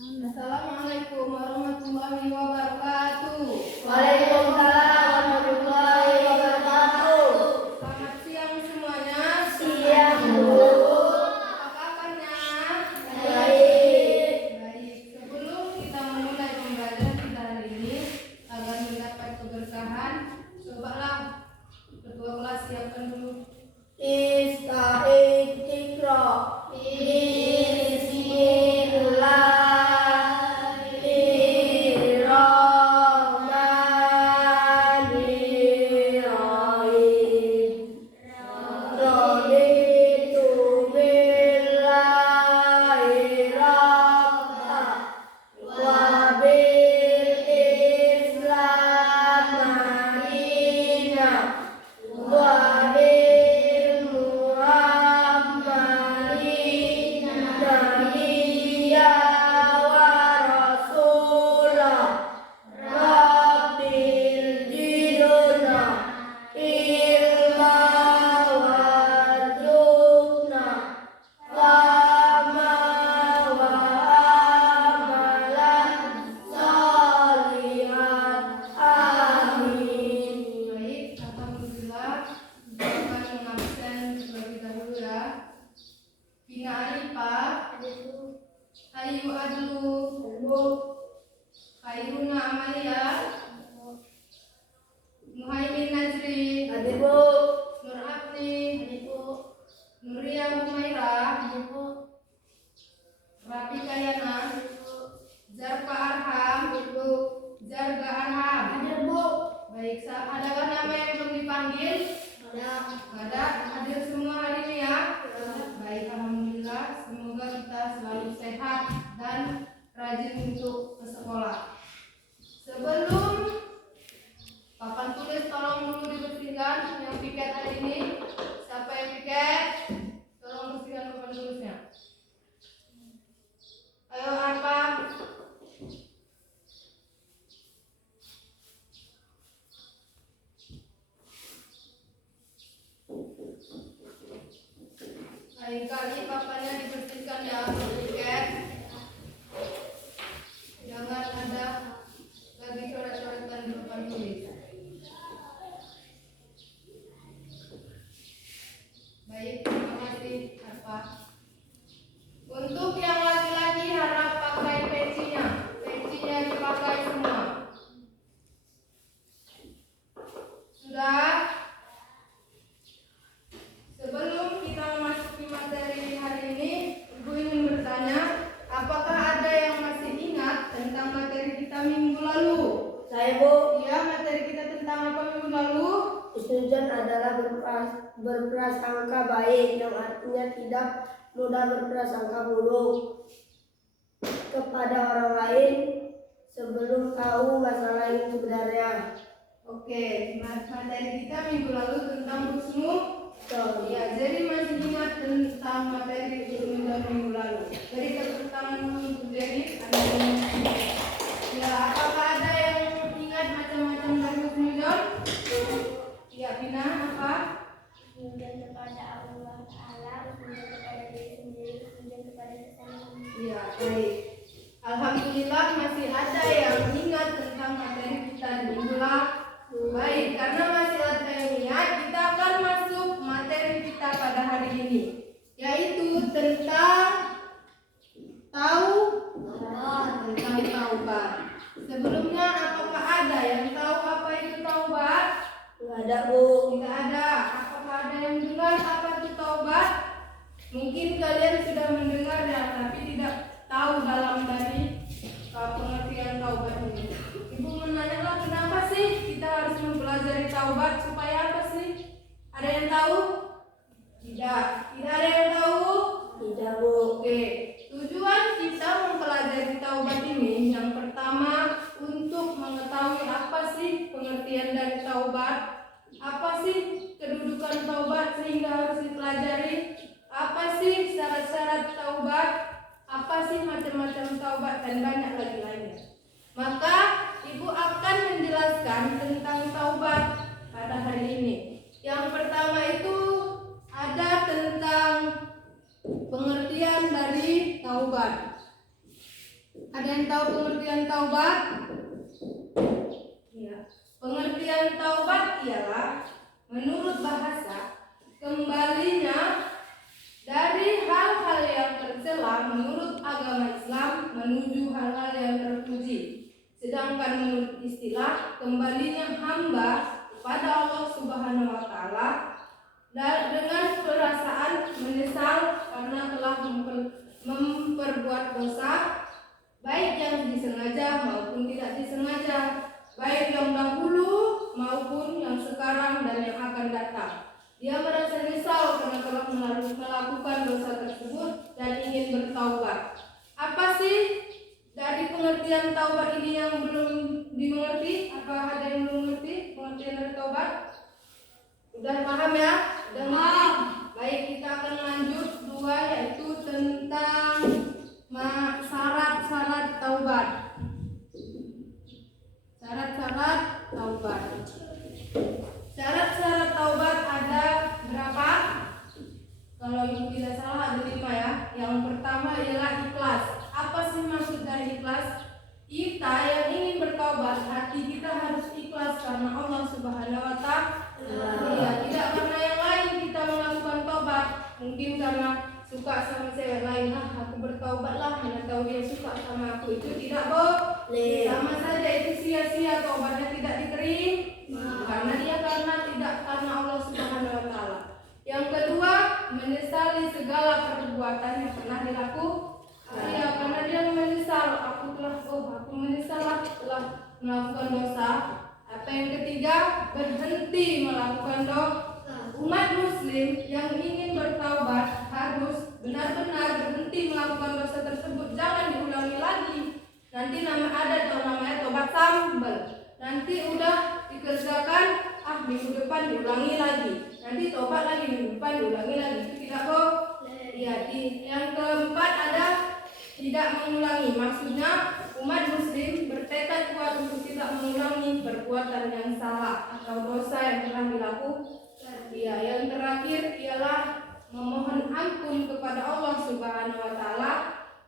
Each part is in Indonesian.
Assalamualaikum warahmatullahi wabarakatuh. Waalaikumsalam warahmatullahi wabarakatuh. Selamat siang semuanya. Siang, Bu. Apa kabarnya? Baik. Baik. Sebelum kita memulai pembelajaran kita hari ini, agar mendapat keberkahan, cobalah ketua kelas siapkan dulu. Ista'id tikra. Bismillahirrahmanirrahim. Raditu billahi rabba wa bil islam madina wa bil muhammadin nabiyya wa rasula rabbil jiduna ilma warzuqna fama wa amalan salihan amin. Baik, alhamdulillah. Bapak mengabsen terlebih dahulu ya. Bina Arifah, Ayu Adlu, Khairuna Amalia, Muhaimin Najri, Adibu, Nur Abdi, adibu, Nuria Humaira, adibu, Rafi Kayana, Zarfa Arham, Zarga Arham. adibu. Baik, adakah nama yang belum dipanggil? Ada. Hadir semua hari ini ya? Baik, alhamdulillah. Semoga kita selalu sehat dan rajin untuk ke sekolah. Sebelum papan tulis tolong dulu dibersihkan yang piket hari ini. Siapa yang piket? Tolong bersihkan papan tulisnya. Ayo apa? Lain kali papannya dibersihkan ya, piket. Jangan ada lagi coret-coretan di papan tulis. Baik, terima kasih apa. Untuk yang laki-laki harap pakai pencinya. Pencinya dipakai semua. Sudah? Sebelum kita memasuki materi hari ini, Ibu ingin bertanya, apakah ada yang masih ingat tentang materi kita minggu lalu? Saya, Bu. Iya, materi kita tentang apa minggu lalu? Husnuzon adalah berprasangka baik, yang artinya tidak mudah berprasangka buruk kepada orang lain sebelum tahu masalah yang sebenarnya. Oke, materi kita minggu lalu tentang husnu. So, Ya, jadi masih ingat tentang materi husnu dan minggu lalu. Jadi tepuk tangan dulu untuk jadi. Ya, apakah ada yang ingat macam-macam dari husnuzon? Ya, Bina, apa? husnuzon kepada Allah Ta'ala, husnuzon kepada diri sendiri, husnuzon kepada sesama. Ya, baik. Alhamdulillah masih ada yang ingat tentang materi kita di minggu lalu. Baik, karena masih ada yang ingat, kita akan masuk materi kita pada hari ini, yaitu tentang taubat. Sebelumnya, apakah ada yang tahu apa itu taubat? Nggak ada, Bu. Tidak ada. Apakah ada yang dengar apa itu taubat? Mungkin kalian sudah mendengar ya, tapi tidak tahu dalam dari pengertian taubat ini. Ibu menanyalah, kenapa sih kita harus mempelajari taubat, supaya apa sih? Ada yang tahu? Tidak. Tidak ada yang tahu? Tidak, Bu. Oke. Tujuan kita mempelajari taubat ini yang pertama untuk mengetahui apa sih pengertian dari taubat, apa sih kedudukan taubat sehingga harus dipelajari, apa sih syarat-syarat taubat, apa sih macam-macam taubat, dan banyak lagi lainnya. Maka Ibu akan menjelaskan tentang taubat pada hari ini. Yang pertama itu ada tentang pengertian dari taubat. Ada yang tahu pengertian taubat? Ya. Pengertian taubat ialah menurut bahasa kembalinya dari hal-hal yang tercela menurut agama Islam menuju hal-hal yang terpuji. Sedangkan menurut istilah kembalinya hamba kepada Allah Subhanahu wa taala dengan perasaan menyesal karena telah memperbuat dosa, baik yang disengaja maupun tidak disengaja, baik yang dahulu maupun yang sekarang dan yang akan datang. Dia merasa nyesal karena telah melakukan dosa tersebut dan ingin bertaubat. Apa sih dari pengertian taubat ini yang belum dimengerti? Apa ada yang belum mengerti pengertian dari taubat? Udah paham ya? Udah ngerti? Baik, kita akan lanjut 2, yaitu tentang syarat-syarat taubat. Syarat-syarat taubat. Syarat-syarat taubat ada berapa? Kalau ibu tidak salah ada 5 ya. Yang pertama ialah ikhlas. Apa sih maksud dari ikhlas? Kita yang ingin bertaubat, hati kita harus ikhlas karena Allah Subhanahu wa taala. Ya, tidak karena yang lain kita melakukan taubat. Mungkin karena suka sama cewek lain, aku bertaubatlah karena tahu dia suka sama aku. Itu tidak boleh. Sama saja itu sia-sia, taubatnya tidak diterima. Karena tidak karena Allah Subhanahu wa taala. Yang kedua, menyesali segala perbuatan yang pernah dilakukan. Ya, karena dia menyesal, aku menyesal telah melakukan dosa. Apa yang ketiga, berhenti melakukan dosa. Umat muslim yang ingin bertaubat harus benar-benar berhenti melakukan dosa tersebut, jangan diulangi lagi. Nanti namanya tobat sambal. Nanti udah dikerjakan, minggu depan diulangi lagi. Nanti tobat lagi minggu depan diulangi lagi. Itu tidak boleh. Ya, yang keempat ada tidak mengulangi. Maksudnya umat muslim bertekad kuat untuk tidak mengulangi perbuatan yang salah atau dosa yang telah dilakukan. Ya, yang terakhir ialah memohon ampun kepada Allah Subhanahu wa taala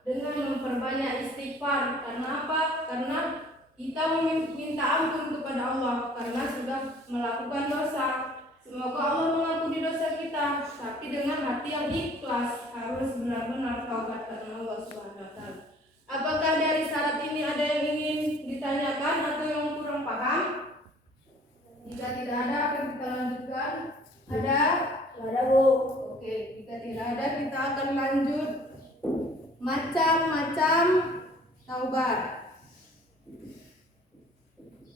dengan memperbanyak istighfar. Karena apa? Karena kita meminta ampun kepada Allah karena sudah melakukan dosa. Semoga Allah mengampuni dosa kita, tapi dengan hati yang ikhlas, harus benar-benar taubat karena Allah Subhanahu wa taala. Apakah dari syarat ini ada yang ingin ditanyakan atau yang kurang paham? Jika tidak ada, akan kita lanjutkan. Ada? Ada, Bu. Oke, jika tidak ada, kita akan lanjut macam-macam taubat.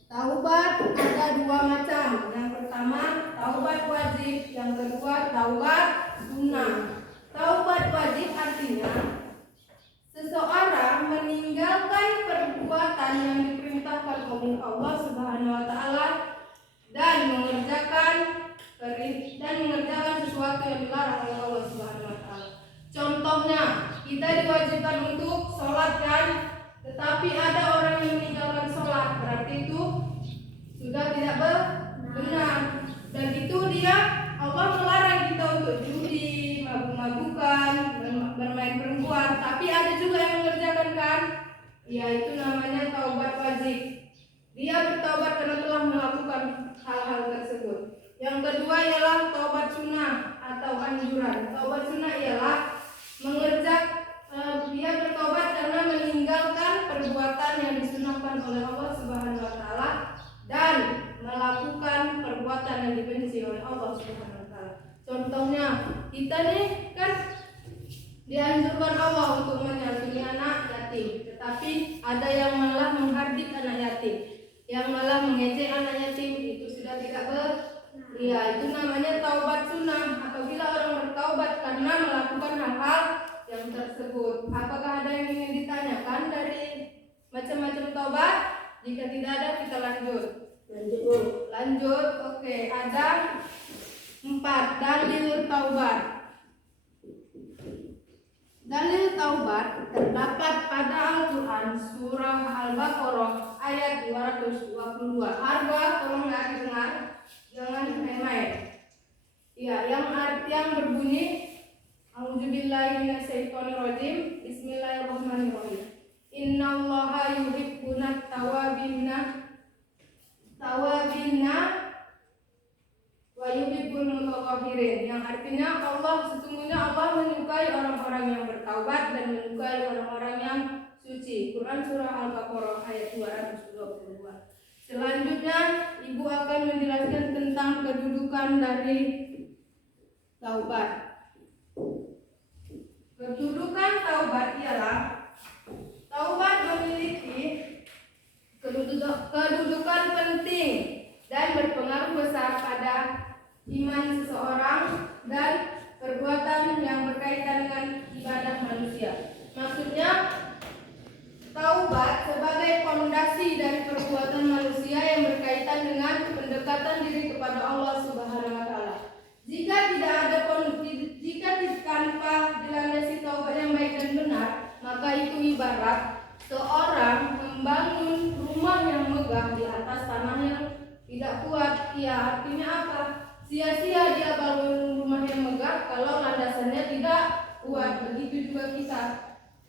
Taubat ada 2 macam. Yang pertama taubat wajib, yang kedua taubat sunnah. Taubat wajib artinya seseorang meninggalkan perbuatan yang diperintahkan oleh Allah Subhanahu wa taala dan mengerjakan sesuatu yang dilarang oleh Allah Subhanahu wa taala. Contohnya, kita diwajibkan untuk sholat kan, tetapi ada orang yang meninggalkan sholat, berarti itu sudah tidak benar. Dan itu Allah melarang kita untuk judi, mabuk-mabukan, bermain perempuan. Tapi ada juga yang mengerjakan kan? Ya, itu namanya taubat wajib. Dia bertaubat karena telah melakukan hal-hal tersebut. Yang kedua ialah taubat sunnah atau anjuran. Taubat sunnah ialah dia bertaubat karena meninggalkan perbuatan yang disunahkan oleh Allah Subhanahu wa taala dan melakukan perbuatan yang dibenci oleh Allah Subhanahu wa taala. Contohnya, kita nih kan dianjurkan Allah untuk menyantuni anak yatim, tetapi ada yang malah menghardik anak yatim, yang malah mengejek anak yatim, itu sudah tidak ya, itu namanya taubat sunnah. Apabila orang bertaubat karena melakukan hal-hal yang tersebut. Apakah ada yang ingin ditanyakan dari macam-macam taubat? Jika tidak ada, kita lanjut. Lanjut. Oke, ada 4 dalil taubat. Dalil taubat terdapat pada Al-Quran surah Al-Baqarah ayat 222. Harga tolong nggak didengar, jangan main-main. Ya, yang berbunyi A'udzubillahi minasyaitonirrajim. Bismillahirrahmanirrahim. Inna sebagai orang-orang yang suci. Quran Surah Al-Baqarah ayat 222. Selanjutnya, Ibu akan menjelaskan tentang kedudukan dari taubat. Kedudukan taubat ialah taubat memiliki kedudukan penting dan berpengaruh besar pada iman seseorang dan perbuatan yang berkaitan dengan ibadah manusia. Maksudnya, taubat sebagai fondasi dari perbuatan manusia yang berkaitan dengan pendekatan diri kepada Allah Subhanahu wa taala. Jika tanpa dilandasi taubat yang baik dan benar, maka itu ibarat seorang membangun rumah yang megah di atas tanah yang tidak kuat. Ya, artinya apa? Sia-sia dia bangun rumah yang megah kalau landasannya tidak kuat. Begitu juga kita.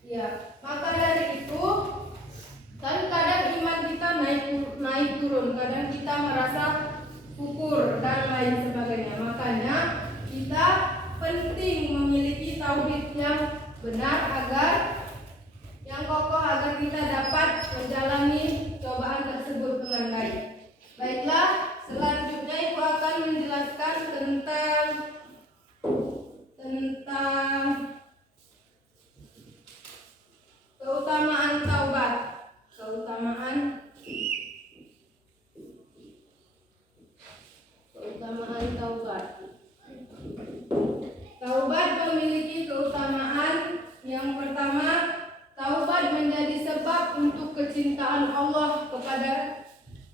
Ya, maka dari itu kan kadang iman kita naik turun, kadang kita merasa syukur dan lain sebagainya. Makanya kita penting memiliki tauhid yang benar yang kokoh agar kita dapat menjalani cobaan tersebut dengan baik. Baiklah, selanjutnya Ibu akan menjelaskan tentang keutamaan taubat. Keutamaan taubat. Taubat memiliki keutamaan. Yang pertama, taubat menjadi sebab untuk kecintaan Allah kepada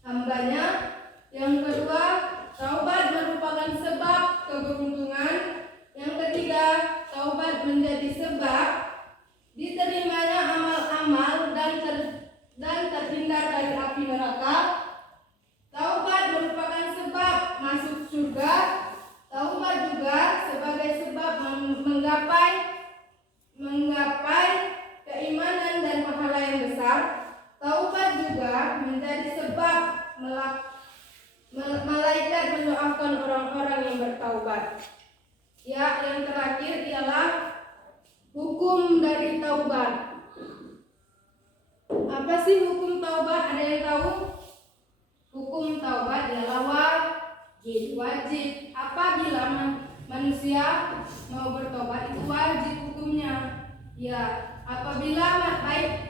hambanya. Yang kedua, taubat merupakan sebab keberuntungan. Yang ketiga, taubat menjadi sebab diterimanya amal-amal dan terhindar dari api neraka. Taubat merupakan sebab masuk surga. Taubat juga sebagai sebab menggapai keimanan dan pahala yang besar. Taubat juga menjadi sebab malaikat mendoakan orang-orang yang bertaubat. Ya, yang terakhir ialah hukum dari taubat. Apa sih hukum taubat? Ada yang tahu? Hukum taubat ialah wajib. Apabila manusia mau bertobat itu wajib hukumnya. Ya, apabila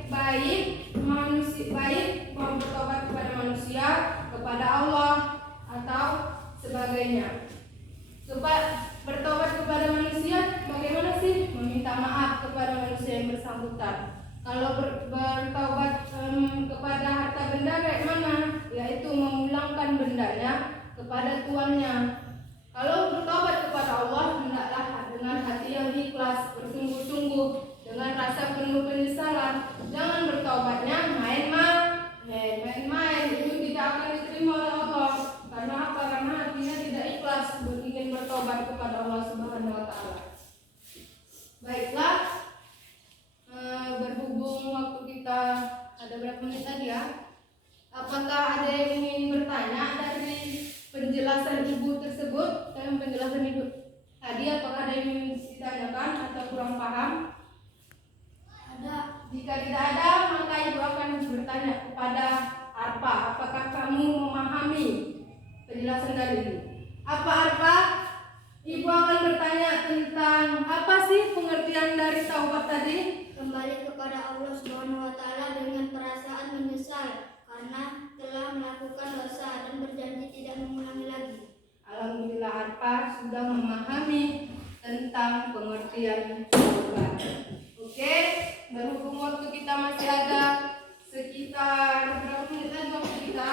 baik mau bertobat kepada manusia, kepada Allah atau sebagainya. Supaya bertobat kepada manusia, bagaimana sih? Meminta maaf kepada manusia yang bersangkutan. Kalau bertaubat kepada harta benda kayak mana? Yaitu memulangkan bendanya kepada tuannya. Kalau bertobat kepada Allah, hendaklah dengan hati yang ikhlas, bersungguh-sungguh, dengan rasa penuh penyesalan. Jangan bertobatnya main-main. Itu tidak akan diterima oleh Allah. Karena apa? Karena hatinya tidak ikhlas ingin bertobat kepada Allah Subhanahu wa taala. Baiklah, berhubung waktu kita ada berapa menit tadi ya? Apakah ada yang ingin bertanya dari penjelasan Ibu tersebut? Dalam penjelasan Ibu tadi, apakah ada yang ingin ditanyakan atau kurang paham? Ada. Jika tidak ada, maka Ibu akan bertanya kepada Arpa, apakah kamu memahami penjelasan dari Ibu? Apa Arpa? Ibu akan bertanya tentang apa sih pengertian dari taubat tadi? Kembali kepada Allah Subhanahu wa taala dengan perasaan menyesal karena telah melakukan dosa dan berjanji tidak mengulangi lagi. Alhamdulillah, Arpa sudah memahami tentang pengertian taubat. Oke, berhubung waktu kita masih ada sekitar berapa menit lagi waktu kita?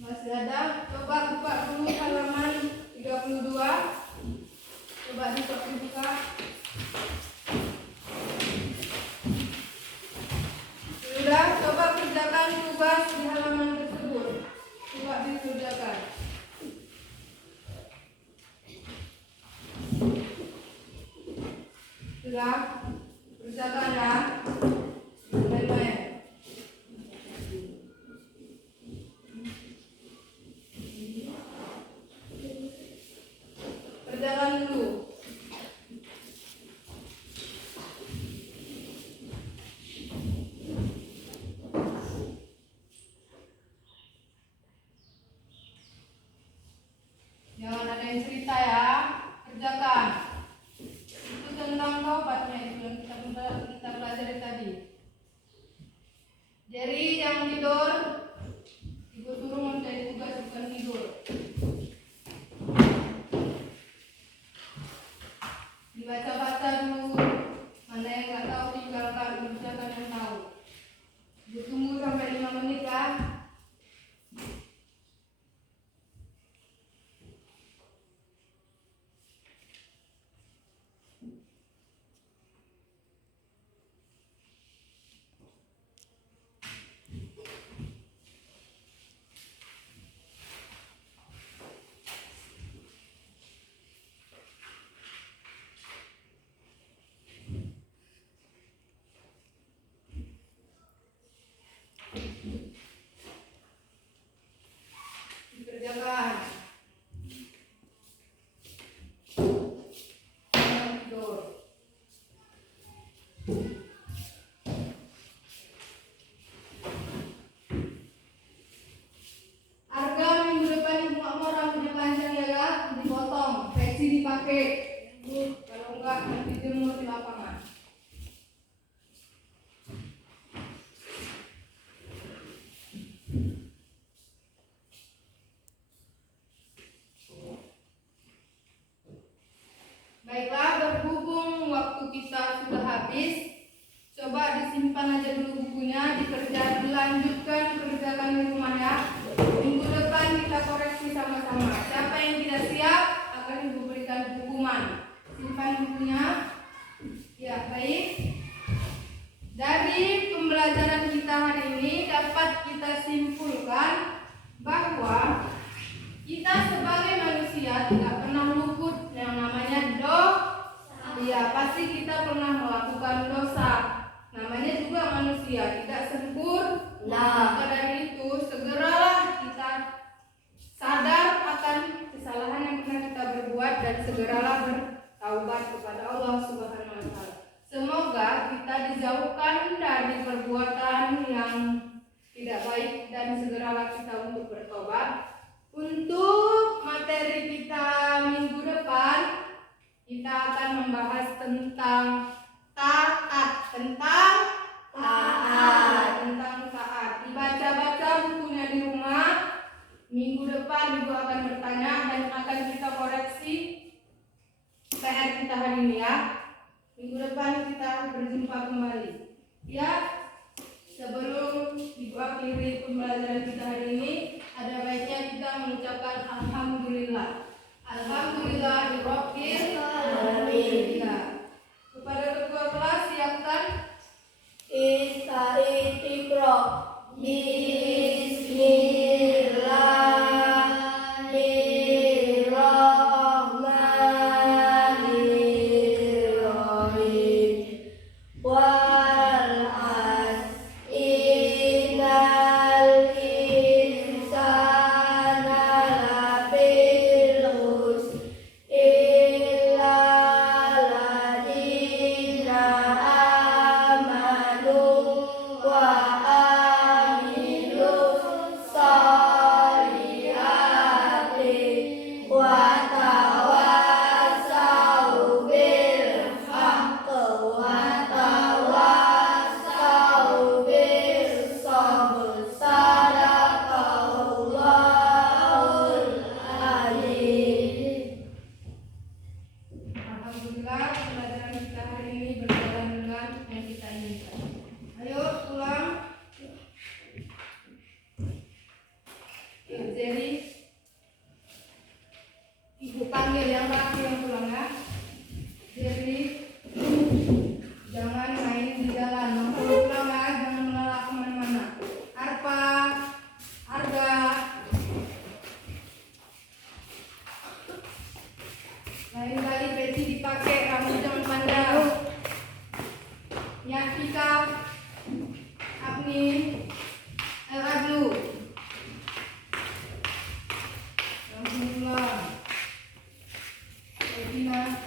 Masih ada. Coba buka dulu halaman 32. Coba dibuka. Sudah, coba kerjakan tugas di halaman tersebut. Coba dikerjakan. Sudah, kerjakan ya. Main-main. Kerjakan dulu. Kerjakan. Itu tentang taubatnya itu yang kita pelajari tadi. Jadi yang tidur, ibu suruh mencari tugas bukan tidur. Dibaca-baca dulu, mana yang nggak tahu tinggalkan, kerjakan yang tahu. Ibu tunggu sampai 5 menit ya. Dikerjakan. Jangan tidur. Harga minggu depan ibu nggak mau rambutnya panjang ya, dipotong, peci dipakai. Kalau enggak nanti jemur di lapangan. Baiklah, berhubung waktu kita sudah habis, coba disimpan aja dulu bukunya, dilanjutkan kerjakan di rumah ya. Minggu depan kita koreksi sama-sama. Siapa yang tidak siap akan ibu berikan hukuman. Simpan bukunya. Ya, baik. Dari pembelajaran kita hari ini dapat kita simpulkan bahwa kita sebagai manusia tidak pernah luput yang namanya dosa. Ya, pasti kita pernah melakukan dosa. Namanya juga manusia, tidak sempurna. Maka dari itu, segeralah kita sadar akan kesalahan yang pernah kita berbuat dan segeralah bertaubat kepada Allah Subhanahu wa taala. Semoga kita dijauhkan dari perbuatan yang tidak baik dan segeralah kita untuk bertobat. Untuk materi kita minggu depan, kita akan membahas tentang taat. Dibaca-baca bukunya di rumah. Minggu depan ibu akan bertanya dan akan kita koreksi PR kita hari ini ya. Minggu depan kita berjumpa kembali. Ya, sebelum ibu akhiri pembelajaran kita hari ini, ada baiknya kita mengucapkan alhamdulillah. Alhamdulillah rabbil alamin. Ya. Kepada ketua kelas siapkan Istiqra. Bismillahirrahmanirrahim. Wal innal insana lafil khusr illa ladina amanu wa amilus solihati wa tawasau bil haqq wa tawasau bis sabr. Sadaqallahul azim. Alhamdulillah, pelajaran kita hari ini berjalan dengan yang kita inginkan. Ayo pulang. Jadi ibu panggil yang laki yang pulang ya. Jadi jangan main di jalan. Kalau pulang ya, jangan melelak kemana-mana. Arpa, Arga. Lain kali peci dipakai, rambut jangan panjang. Ya, Tika, Agni, Adlu. Alhamdulillah. Regina.